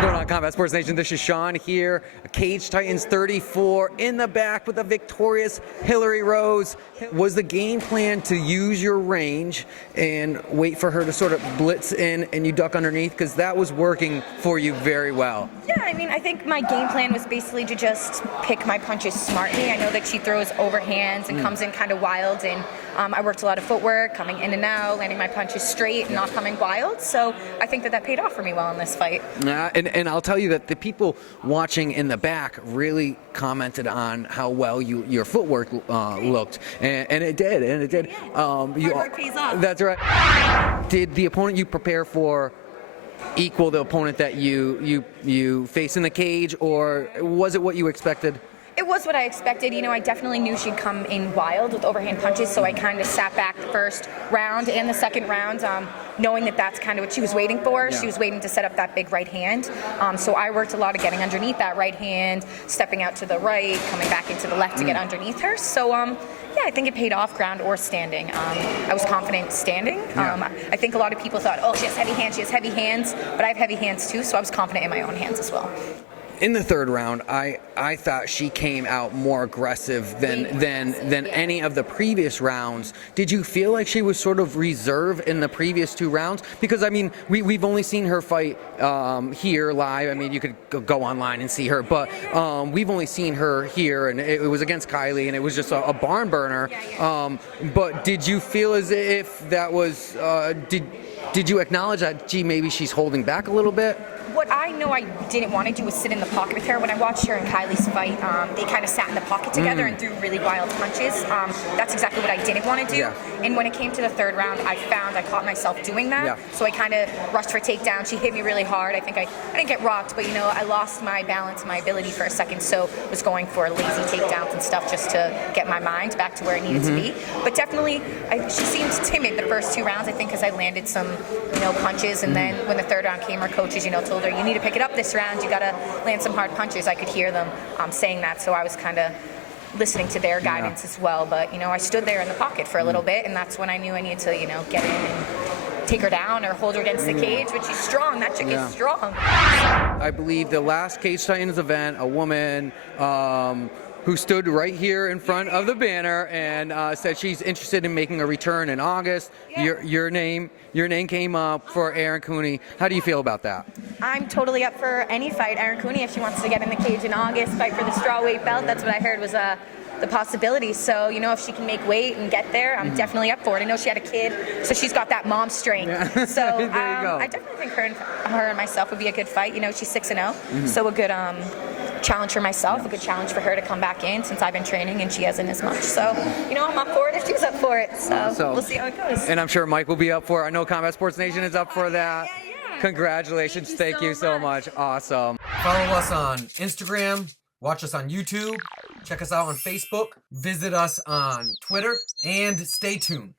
What's going on, Combat Sports Nation? This is Sean here. Cage Titans 34 in the back with a victorious Hilarie Rose. Was the game plan to use your range and wait for her to sort of blitz in and you duck underneath? Because that was working for you very well. Yeah, I mean, I think my game plan was basically to just pick my punches smartly. I know that she throws overhands and comes in kind of wild, and I worked a lot of footwork, coming in and out, landing my punches straight and not coming wild. So I think that paid off for me well in this fight. And I'll tell you that the people watching in the back really commented on how well your footwork looked, and it did. Hard work pays off. That's right. Did the opponent you prepare for equal the opponent that you face in the cage, or was it what you expected? It was what I expected. You know, I definitely knew she'd come in wild with overhand punches, so I kind of sat back the first round and the second round, knowing that that's kind of what she was waiting for. Yeah. She was waiting to set up that big right hand. So I worked a lot of getting underneath that right hand, stepping out to the right, coming back into the left to get underneath her. So, yeah, I think it paid off, ground or standing. I was confident standing. I think a lot of people thought, oh, she has heavy hands, but I have heavy hands too, so I was confident in my own hands as well. In the third round, I thought she came out more aggressive than any of the previous rounds. Did you feel like she was sort of reserved in the previous two rounds? Because, I mean, we've only seen her fight here live. I mean, you could go online and see her, but we've only seen her here, and it was against Kylie, and it was just a barn burner. But did you feel as if that was, did you acknowledge that, gee, maybe she's holding back a little bit? What I know I didn't want to do was sit in the pocket with her. When I watched her and Kylie's fight, they kind of sat in the pocket together and threw really wild punches. That's exactly what I didn't want to do. Yeah. And when it came to the third round, I caught myself doing that. Yeah. So I kind of rushed for a takedown. She hit me really hard. I think I didn't get rocked, but, you know, I lost my balance, my ability for a second, so was going for lazy takedowns and stuff just to get my mind back to where it needed to be. But definitely, she seemed timid the first two rounds, I think, because I landed some, punches. And then when the third round came, her coaches, told her, you need to pick it up this round. You got to land some hard punches. I could hear them saying that, so I was kind of listening to their guidance as well. But, I stood there in the pocket for a little bit, and that's when I knew I needed to, get in and take her down or hold her against the cage, which she's strong. That chick is strong. I believe the last Cage Titans event, a woman who stood right here in front of the banner and said she's interested in making a return in August. Yeah. Your name came up for Erin Cooney. How do you feel about that? I'm totally up for any fight. Erin Cooney, if she wants to get in the cage in August, fight for the strawweight belt, that's what I heard was the possibility. So, if she can make weight and get there, I'm definitely up for it. I know she had a kid, so she's got that mom strength. Yeah. So there you go. I definitely think her and myself would be a good fight. She's 6-0, so a good challenge for myself, a good challenge for her to come back in since I've been training and she hasn't as much. So, I'm up for it if she's up for it. So we'll see how it goes. And I'm sure Mike will be up for it. I know Combat Sports Nation is up for that. Yeah. Congratulations. Thank you so much. Awesome. Follow us on Instagram. Watch us on YouTube. Check us out on Facebook. Visit us on Twitter. And stay tuned.